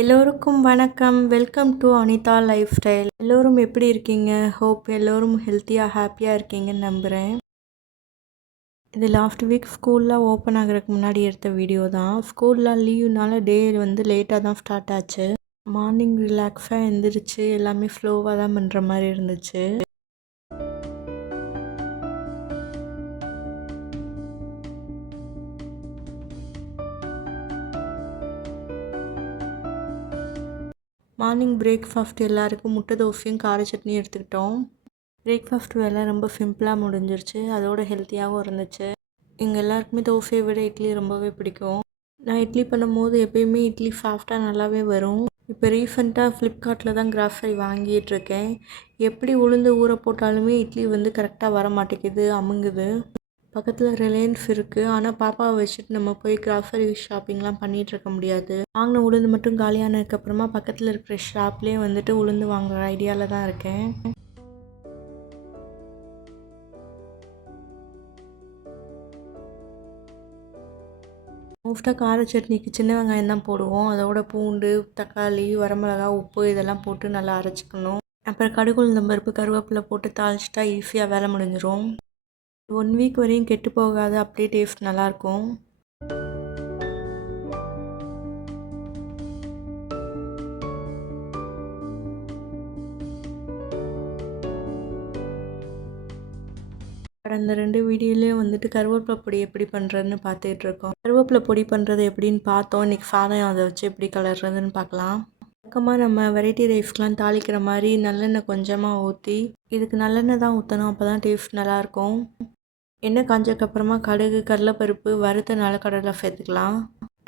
எல்லோருக்கும் வணக்கம். Welcome to Anitha lifestyle. எல்லோரும் எப்படி இருக்கீங்க? ஹோப் எல்லோரும் ஹெல்த்தியாக ஹாப்பியாக இருக்கீங்கன்னு நம்புகிறேன். இது லாஸ்ட் வீக் ஸ்கூல்லாம் ஓப்பன் ஆகிறதுக்கு முன்னாடி எடுத்த வீடியோ தான். ஸ்கூல்லாம் லீவுனால டே லேட்டாக தான் ஸ்டார்ட் ஆச்சு. மார்னிங் ரிலாக்ஸாக எழுந்திரிச்சு எல்லாமே ஸ்லோவாக தான் பண்ணுற மாதிரி இருந்துச்சு. மார்னிங் பிரேக்ஃபாஸ்ட் எல்லாருக்கும் முட்டை தோசையும் கார சட்னியும் எடுத்துக்கிட்டோம். பிரேக்ஃபாஸ்ட் வேலை ரொம்ப சிம்பிளாக முடிஞ்சிருச்சு, அதோட ஹெல்த்தியாகவும் இருந்துச்சு. எங்கள் எல்லாருக்குமே தோசையை விட இட்லி ரொம்பவே பிடிக்கும். நான் இட்லி பண்ணும்போது எப்பயுமே இட்லி சாஃப்டாக நல்லாவே வரும். இப்போ ரீசெண்டாக ஃப்ளிப்கார்ட்டில் தான் கிராசரி வாங்கிட்டுருக்கேன். எப்படி உளுந்து ஊற போட்டாலுமே இட்லி கரெக்டாக வர மாட்டேங்குது, அமுங்குது. பக்கத்தில் ரிலையன்ஸ் இருக்குது, ஆனால் பாப்பாவை வச்சுட்டு நம்ம போய் கிராசரி ஷாப்பிங்லாம் பண்ணிகிட்ருக்க முடியாது. வாங்கின உளுந்து மட்டும் காலியானதுக்கப்புறமா பக்கத்தில் இருக்கிற ஷாப்லேயே உளுந்து வாங்குகிற ஐடியாவில் தான் இருக்கேன். மோஸ்ட்டாக கார சட்னிக்கு சின்ன வெங்காயம் தான் போடுவோம். அதோட பூண்டு, தக்காளி, வரமிளகா, உப்பு இதெல்லாம் போட்டு நல்லா அரைச்சிக்கணும். அப்புறம் கடுகு, உளுந்தம் பருப்பு, கருவேப்பிலை போட்டு தாளிச்சிட்டா ஈஸியாக வேலை முடிஞ்சிடும். 1 வீக் வரையும் கெட்டு போகாது, அப்படியே டேஸ்ட் நல்லாயிருக்கும். கடந்த 2 வீடியோலேயும் கருவேப்பிலை பொடி எப்படி பண்ணுறதுன்னு பார்த்துட்ருக்கோம். கருவேப்பிலை பொடி பண்ணுறது எப்படின்னு பார்த்தோம். இன்றைக்கி சாதம் அதை வச்சு எப்படி கலர்றதுன்னு பார்க்கலாம். வழக்கமாக நம்ம வெரைட்டி ரைஸ்க்கெலாம் தாளிக்கிற மாதிரி நல்லெண்ணெய் கொஞ்சமாக ஊற்றி, இதுக்கு நல்லெண்ணெய் தான் ஊற்றணும், அப்போ தான் டேஸ்ட் நல்லாயிருக்கும். எண்ணெய் காஞ்சதுக்கப்புறமா கடுகு, கடலைப்பருப்பு, வறுத்த நிலக்கடலை சேர்த்துக்கலாம்.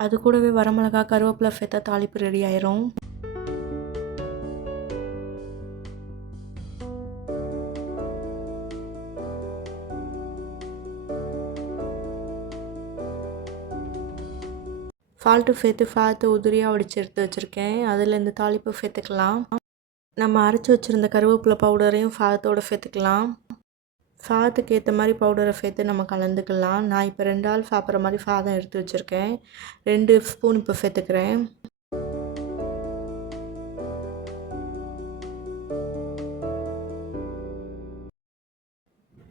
அது கூடவே வரமிளகா, கருவேப்பிலை சேர்த்தா தாளிப்பு ரெடி ஆயிரும். சால்ட்டு சேர்த்து உதிரியாக வடித்து எடுத்து வச்சுருக்கேன். அதில் இந்த தாளிப்பு சேர்த்துக்கலாம். நம்ம அரைச்சி வச்சுருந்த கருவேப்பிலை பவுடரையும் சாதத்தோடு சேர்த்துக்கலாம். சாதத்துக்கு ஏற்ற மாதிரி பவுடரை சேர்த்து நம்ம கலந்துக்கலாம். நான் இப்போ 2 ஆள் சாப்பிட்ற மாதிரி சாதம் எடுத்து வச்சுருக்கேன். 2 ஸ்பூன் இப்போ சேர்த்துக்கிறேன்.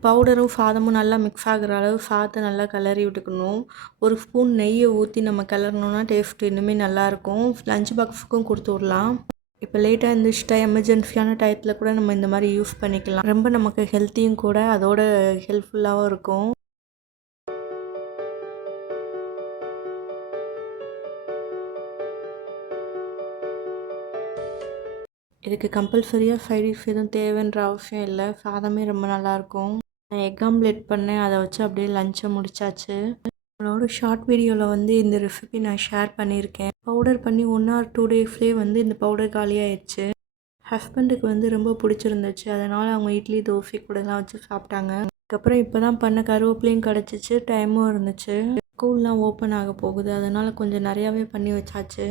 பவுடரும் சாதமும் நல்லா மிக்ஸ் ஆகிற அளவு சாதத்தை நல்லா கிளறி விட்டுக்கணும். 1 ஸ்பூன் நெய்யை ஊற்றி நம்ம கிளறணுன்னா டேஸ்ட் இன்னுமே நல்லாயிருக்கும். லஞ்ச் பாக்ஸுக்கும் கொடுத்து விடலாம். இப்போ லேட்டாக இருந்துச்சுட்டா எமர்ஜென்சியான டயத்தில் கூட நம்ம இந்த மாதிரி யூஸ் பண்ணிக்கலாம். ரொம்ப நமக்கு ஹெல்த்தியும் கூட, அதோட ஹெல்ப்ஃபுல்லாகவும் இருக்கும். இதுக்கு கம்பல்சரியாக சைட் டிஷ் எதுவும் தேவைன்ற அவசியம் இல்லை. சாதமே ரொம்ப நல்லாயிருக்கும். நான் எக் ஆம்லேட் பண்ணேன், அதை வச்சு அப்படியே லஞ்சை முடிச்சாச்சு. என்னோட ஷார்ட் வீடியோவில் இந்த ரெசிபி நான் ஷேர் பண்ணியிருக்கேன். பவுடர் பண்ணி 1 or 2 டேஸ்லேயே இந்த பவுடர் காலியாகிடுச்சு. ஹஸ்பண்டுக்கு ரொம்ப பிடிச்சிருந்துச்சு, அதனால் அவங்க இட்லி, தோசை கூடலாம் வச்சு சாப்பிட்டாங்க. அதுக்கப்புறம் இப்போ தான் பண்ண கருவேப்பிலையும் கிடச்சிச்சு, டைமும் இருந்துச்சு. ஸ்கூல்லாம் ஓப்பன் ஆக போகுது, அதனால் கொஞ்சம் நிறையாவே பண்ணி வச்சாச்சு.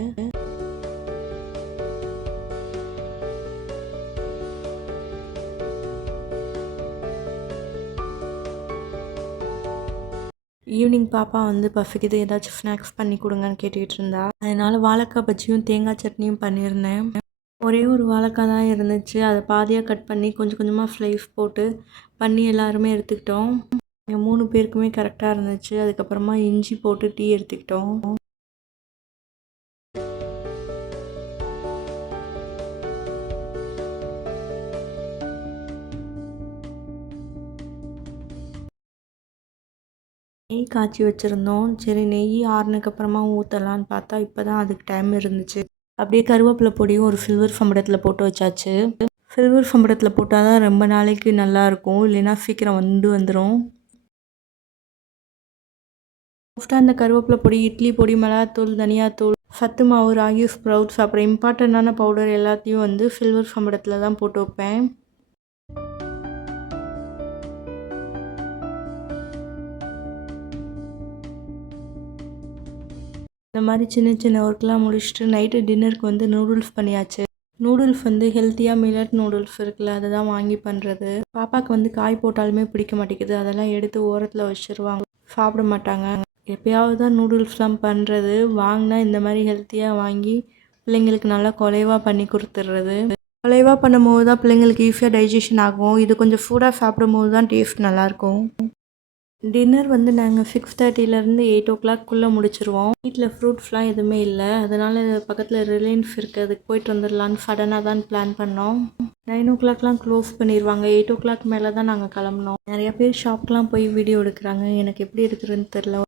ஈவினிங் பாப்பா பசிக்குது, ஏதாச்சும் ஸ்நாக்ஸ் பண்ணி கொடுங்கன்னு கேட்டுக்கிட்டு இருந்தா. அதனால் வாழைக்காய் பஜ்ஜியும் தேங்காய் சட்னியும் பண்ணியிருந்தேன். ஒரே ஒரு வாழைக்காய் தான் இருந்துச்சு, அதை பாதியாக கட் பண்ணி கொஞ்சம் கொஞ்சமாக ஸ்லைஸ் போட்டு பண்ணி எல்லாருமே எடுத்துக்கிட்டோம். எங்கள் 3 பேருக்குமே கரெக்டாக இருந்துச்சு. அதுக்கப்புறமா இஞ்சி போட்டு டீ எடுத்துக்கிட்டோம். நெய் காய்ச்சி வச்சுருந்தோம். சரி, நெய் ஆறுனதுக்கப்புறமா ஊற்றலான்னு பார்த்தா இப்போ தான் அதுக்கு டைம் இருந்துச்சு. அப்படியே கருவேப்பிலை பொடியும் ஒரு சில்வர் சம்பளத்தில் போட்டு வச்சாச்சு. சில்வர் சம்பளத்தில் போட்டால் தான் ரொம்ப நாளைக்கு நல்லாயிருக்கும், இல்லைன்னா சீக்கிரம் வந்துடும். மோஸ்ட்டாக இந்த கருவேப்பிலை பொடி, இட்லி பொடி, மிளகாத்தூள், தனியாத்தூள், சத்து மாவு, ராகி ஸ்ப்ரவுட்ஸ், அப்புறம் இம்பார்ட்டண்ட்டான பவுடர் எல்லாத்தையும் சில்வர் சம்பளத்தில் தான் போட்டு வைப்பேன். இந்த மாதிரி சின்ன சின்ன ஒர்க்லாம் முடிச்சுட்டு நைட்டு டின்னருக்கு நூடுல்ஸ் பண்ணியாச்சு. நூடுல்ஸ் ஹெல்த்தியாக மில்லட் நூடுல்ஸ் இருக்குல்ல, அதை தான் வாங்கி பண்ணுறது. பாப்பாவுக்கு காய் போட்டாலுமே பிடிக்க மாட்டேங்குது, அதெல்லாம் எடுத்து ஓரத்தில் வச்சுருவாங்க, சாப்பிட மாட்டாங்க. எப்போயாவது தான் நூடுல்ஸ்லாம் பண்ணுறது. வாங்கினா இந்த மாதிரி ஹெல்த்தியாக வாங்கி பிள்ளைங்களுக்கு நல்லா குலைவாக பண்ணி கொடுத்துட்றது. குலைவாக பண்ணும்போது தான் பிள்ளைங்களுக்கு ஈஸியாக டைஜஷன் ஆகும். இது கொஞ்சம் சூடாக சாப்பிடும்போது தான் டேஸ்ட் நல்லாயிருக்கும். டின்னர் வந்து நாங்கள் 6:30லேருந்து 8 முடிச்சிருவோம். வீட்டில் ஃப்ரூட்ஸ்லாம் எதுவுமே இல்லை, அதனால் பக்கத்தில் ரிலையன்ஸ் இருக்குது, அதுக்கு போயிட்டு வந்துடலான்னு சடனாக தான் பிளான் பண்ணோம். 9 க்ளோஸ் பண்ணிடுவாங்க. 8 மேலே தான் நாங்கள் கிளம்புனோம். நிறைய பேர் ஷாப்லாம் போய் வீடியோ எடுக்கிறாங்க. எனக்கு எப்படி எடுக்கிறதுன்னு தெரில.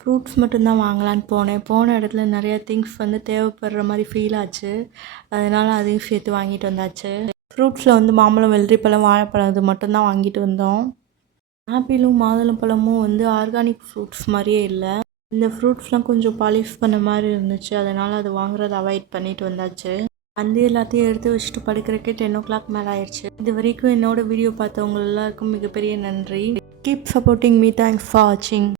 ஃப்ரூட்ஸ் மட்டும்தான் வாங்கலான்னு போன இடத்துல நிறையா திங்ஸ் வந்து தேவைப்படுற மாதிரி ஃபீல் ஆச்சு. அதனால் அதையும் சேர்த்து வாங்கிட்டு வந்தாச்சு. ஃப்ரூட்ஸில் வந்து மாம்பழம், வெள்ளரிப்பழம், வாழைப்பழம் இது மட்டும்தான் வாங்கிட்டு வந்தோம். ஆப்பிளும் மாதுளம்பழமும் வந்து ஆர்கானிக் ஃப்ரூட்ஸ் மாதிரியே இல்லை. இந்த ஃப்ரூட்ஸ்லாம் கொஞ்சம் பாலிஷ் பண்ண மாதிரி இருந்துச்சு, அதனால் அது வாங்குறத அவாய்ட் பண்ணிட்டு வந்தாச்சு. வந்து எல்லாத்தையும் எடுத்து வச்சுட்டு படுக்கிறக்கே 10 மேலே ஆயிடுச்சு. இது வரைக்கும் என்னோட வீடியோ பார்த்தவங்க எல்லாருக்கும் மிகப்பெரிய நன்றி. Keep supporting me. Thanks for வாட்சிங்.